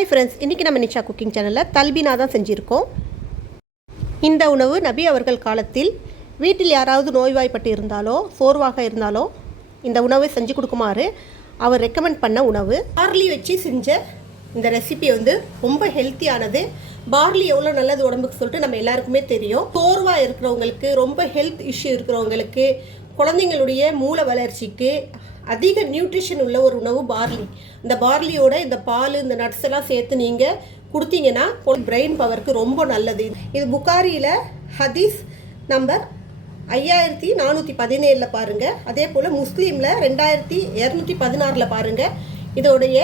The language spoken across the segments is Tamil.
ஹாய் ஃப்ரெண்ட்ஸ் இன்றைக்கி நம்ம நிஷா குக்கிங் சேனலில் தல்பினா தான் செஞ்சுருக்கோம். இந்த உணவு நபி அவர்கள் காலத்தில் வீட்டில் யாராவது நோய்வாய்ப்பட்டு இருந்தாலோ சோர்வாக இருந்தாலோ இந்த உணவை செஞ்சு கொடுக்குமாறு அவர் ரெக்கமெண்ட் பண்ண உணவு. பார்லி வச்சு செஞ்ச இந்த ரெசிபி வந்து ரொம்ப ஹெல்த்தியானது பார்லி எவ்வளோ நல்லது உடம்புக்கு சொல்லிட்டு நம்ம எல்லாருக்குமே தெரியும். சோர்வாக இருக்கிறவங்களுக்கு ரொம்ப ஹெல்த் இஷ்யூ இருக்கிறவங்களுக்கு குழந்தைங்களுடைய மூளை வளர்ச்சிக்கு அதிக நியூட்ரிஷன் உள்ள ஒரு உணவு பார்லி. இந்த பார்லியோட இந்த பால் இந்த நட்ஸ் எல்லாம் சேர்த்து நீங்கள் கொடுத்தீங்கன்னா பிரெயின் பவருக்கு ரொம்ப நல்லது. இது புகாரியில் ஹதீஸ் நம்பர் ஐயாயிரத்தி நானூற்றி பதினேழில் பாருங்கள் அதே போல் முஸ்லீமில் ரெண்டாயிரத்தி இரநூத்தி பதினாறில் பாருங்கள் இதோடைய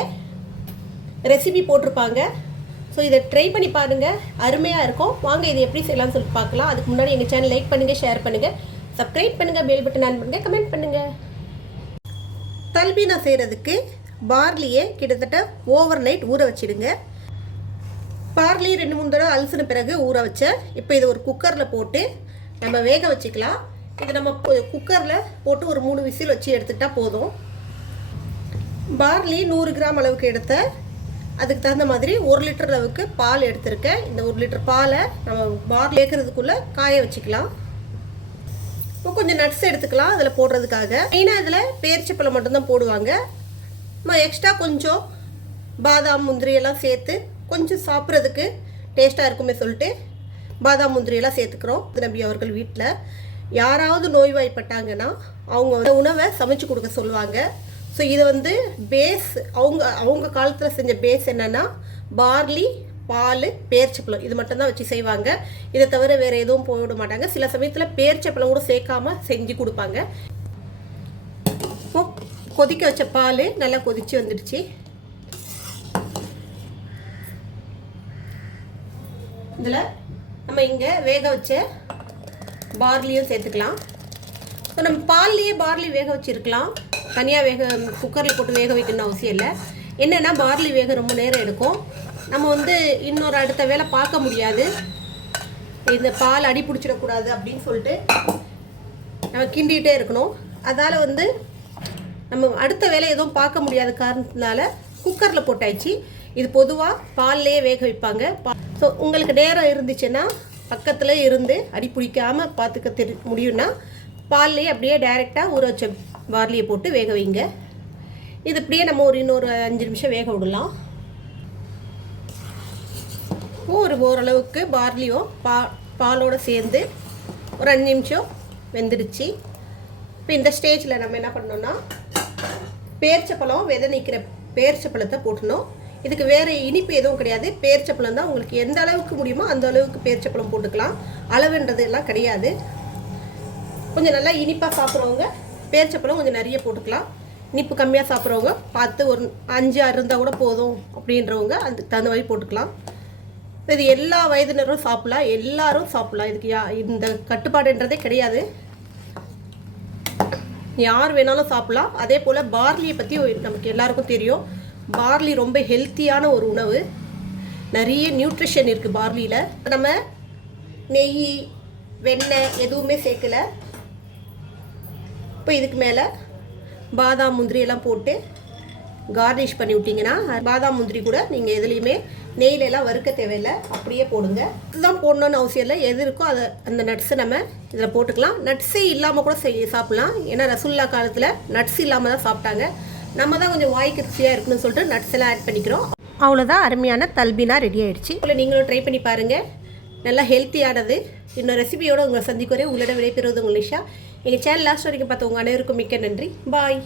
ரெசிபி போட்டிருப்பாங்க. ஸோ இதை ட்ரை பண்ணி பாருங்கள் அருமையாக இருக்கும். வாங்க இது எப்படி செய்யலாம்னு சொல்லிட்டு பார்க்கலாம். அதுக்கு முன்னாடி எங்கள் சேனல் லைக் பண்ணுங்கள் ஷேர் பண்ணுங்கள் சப்ஸ்கிரைப் பண்ணுங்கள் பெல் பட்டன் ஆன் பண்ணுங்கள் கமெண்ட் பண்ணுங்கள் தல்பீனா செய்கிறதுக்கு பார்லியை கிட்டத்தட்ட ஓவர் நைட் ஊற வச்சிடுங்க. பார்லி ரெண்டு மூணு தடவை அலசின பிறகு ஊற வச்சேன் இப்போ இதை ஒரு குக்கரில் போட்டு நம்ம வேக வச்சுக்கலாம். இது நம்ம குக்கரில் போட்டு ஒரு மூணு விசில் வச்சு எடுத்துக்கிட்டால் போதும். பார்லி நூறு கிராம் அளவுக்கு எடுத்த அதுக்கு தகுந்த மாதிரி ஒரு லிட்டர் அளவுக்கு பால் எடுத்திருக்கேன். இந்த ஒரு லிட்டர் பாலை நம்ம பார்லி ஏற்கிறதுக்குள்ளே காய வச்சுக்கலாம். கொஞ்சம் நட்ஸ் எடுத்துக்கலாம் அதில் போடுறதுக்காக. மெயினாக இதில் பேரிச்சப்பழம் மட்டும்தான் போடுவாங்க. எக்ஸ்ட்ரா கொஞ்சம் பாதாம் முந்திரி எல்லாம் சேர்த்து கொஞ்சம் சாப்பிட்றதுக்கு டேஸ்ட்டாக இருக்குமே சொல்லிட்டு பாதாம் முந்திரியெல்லாம் சேர்த்துக்கிறோம். நம்பி அவர்கள் வீட்டில் யாராவது நோய்வாய்ப்பட்டாங்கன்னா அவங்க வந்து உணவை சமைச்சு கொடுக்க சொல்லுவாங்க. ஸோ இது வந்து பேஸ் அவங்க அவங்க காலத்தில் செஞ்ச பேஸ் என்னென்னா பார்லி பால் பேர்ச்சப்பழம் இது மட்டும்தான் வச்சு செய்வாங்க. இதை தவிர வேறு எதுவும் போட மாட்டாங்க. சில சமயத்தில் பேர்ச்சப்பழம் கூட சேர்க்காம செஞ்சு கொடுப்பாங்க. இப்போ கொதிக்க வச்ச பால் நல்லா கொதிச்சு வந்துடுச்சு. இதில் நம்ம இங்கே வேக வச்ச பார்லியும் சேர்த்துக்கலாம். இப்போ நம்ம பால்லையே பார்லி வேக வச்சுருக்கலாம். தனியாக வேக குக்கரில் போட்டு வேக வைக்கணும்னு அவசியம் இல்லை. என்னென்னா பார்லி வேக ரொம்ப நேரம் எடுக்கும். நம்ம வந்து இன்னொரு அடுத்த வேலை பார்க்க முடியாது. இந்த பால் அடி பிடிச்சிடக்கூடாது அப்படின்னு சொல்லிட்டு நம்ம கிண்டிகிட்டே இருக்கணும். அதால் வந்து நம்ம அடுத்த வேலை எதுவும் பார்க்க முடியாத காரணத்தினால குக்கரில் போட்டாச்சு. இது பொதுவாக பால்லையே வேக வைப்பாங்க. ஸோ உங்களுக்கு நேரம் இருந்துச்சுன்னா பக்கத்தில் இருந்து அடி பிடிக்காமல் பார்த்துக்க தெரி முடியும்னா பால்லையே அப்படியே டைரெக்டாக ஊற வச்ச பார்லியை போட்டு வேக வைங்க. இது இப்படியே நம்ம ஒரு இன்னொரு அஞ்சு நிமிஷம் வேக விடலாம். ஒரு ஓரளவுக்கு பார்லியும் பா பாலோடு சேர்ந்து ஒரு அஞ்சு நிமிஷம் வெந்துடுச்சு. இப்போ இந்த ஸ்டேஜில் நம்ம என்ன பண்ணோன்னா பேர்ச்சப்பழம் விதை நிற்கிற பேர்ச்சப்பழத்தை போட்டணும். இதுக்கு வேறு இனிப்பு எதுவும் கிடையாது. பேர்ச்சப்பழம் தான் உங்களுக்கு எந்த அளவுக்கு முடியுமோ அந்த அளவுக்கு பேர்ச்சப்பழம் போட்டுக்கலாம். அளவுன்றது எல்லாம் கிடையாது. கொஞ்சம் நல்லா இனிப்பாக சாப்பிட்றவங்க பேர்ச்சப்பழம் கொஞ்சம் நிறைய போட்டுக்கலாம். இனிப்பு கம்மியாக சாப்பிட்றவங்க பார்த்து ஒரு அஞ்சு ஆறு இருந்தால் கூட போதும் அப்படின்றவங்க அதுக்கு தகுந்த மாதிரி போட்டுக்கலாம். இது எல்லா வயதினரும் சாப்பிடலாம். எல்லாரும் சாப்பிடலாம். இதுக்கு யா இந்த கட்டுப்பாடுன்றதே கிடையாது. யார் வேணாலும் சாப்பிடலாம். அதே போல் பார்லியை பற்றி நமக்கு எல்லாருக்கும் தெரியும். பார்லி ரொம்ப ஹெல்த்தியான ஒரு உணவு. நிறைய நியூட்ரிஷன் இருக்குது பார்லியில். நம்ம நெய் வெண்ணெய் எதுவுமே சேர்க்கல. இப்போ இதுக்கு மேலே பாதாம் முந்திரி எல்லாம் போட்டு கார்னிஷ் பண்ணி விட்டிங்கன்னா பாதாம் முந்திரி கூட நீங்கள் எதுலேயுமே நெய்லெல்லாம் வறுக்க தேவையில்லை. அப்படியே போடுங்க. இதுதான் போடணும்னு அவசியம் இல்லை. எது இருக்கோ அதை அந்த நட்ஸை நம்ம இதில் போட்டுக்கலாம். நட்ஸே இல்லாமல் கூட செய்ய சாப்பிட்லாம். ஏன்னா ரசுல்லா காலத்தில் நட்ஸ் இல்லாமல் தான் சாப்பிட்டாங்க. நம்ம தான் கொஞ்சம் வாய்க்கு ருசியாக இருக்குன்னு சொல்லிட்டு நட்ஸ் எல்லாம் ஆட் பண்ணிக்கிறோம். அவ்வளோதான் அருமையான தல்பினா ரெடி ஆயிடுச்சு. இல்லை நீங்களும் ட்ரை பண்ணி பாருங்கள் நல்லா ஹெல்த்தியானது இன்னொரு ரெசிபியோடு உங்களை சந்திக்கிறேன் உங்களிடம் விடைபெறுவது உங்கள் நிஷா. எங்கள் சேனல் லாஸ்ட் வரைக்கும் பார்த்து உங்கள் அனைவருக்கும் மிக்க நன்றி. பாய்